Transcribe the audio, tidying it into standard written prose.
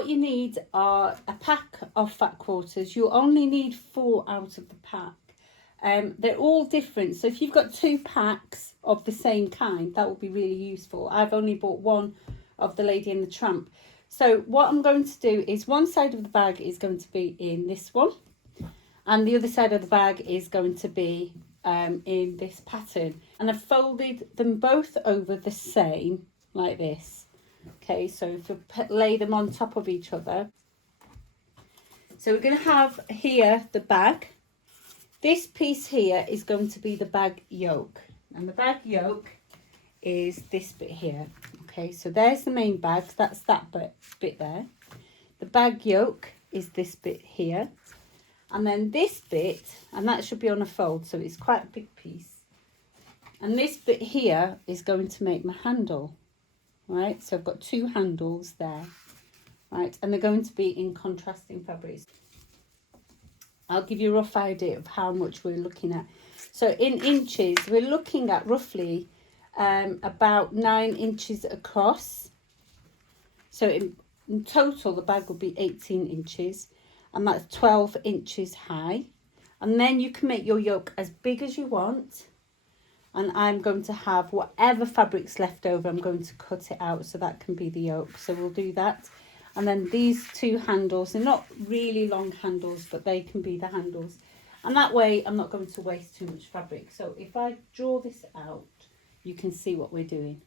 what you need are a pack of fat quarters. You'll only need 4 out of the pack. They're all different, so if you've got 2 packs of the same kind, that will be really useful. I've only bought one of the Lady and the Tramp. So what I'm going to do is one side of the bag is going to be in this one, and the other side of the bag is going to be in this pattern, and I've folded them both over the same like this. Okay, so if you lay them on top of each other, so we're going to have here the bag. This piece here is going to be the bag yoke, and the bag yoke is this bit here. Okay, so there's the main bag, that's that bit there. The bag yoke is this bit here, and then this bit, and that should be on a fold, so it's quite a big piece. And this bit here is going to make my handle, right? So I've got 2 handles there, right? And they're going to be in contrasting fabrics. I'll give you a rough idea of how much we're looking at. So in inches, we're looking at roughly about 9 inches across. So in total, the bag will be 18 inches, and that's 12 inches high. And then you can make your yoke as big as you want. And I'm going to have whatever fabric's left over, I'm going to cut it out so that can be the yoke. So we'll do that. And then these 2 handles, they're not really long handles, but they can be the handles. And that way I'm not going to waste too much fabric. So if I draw this out, you can see what we're doing.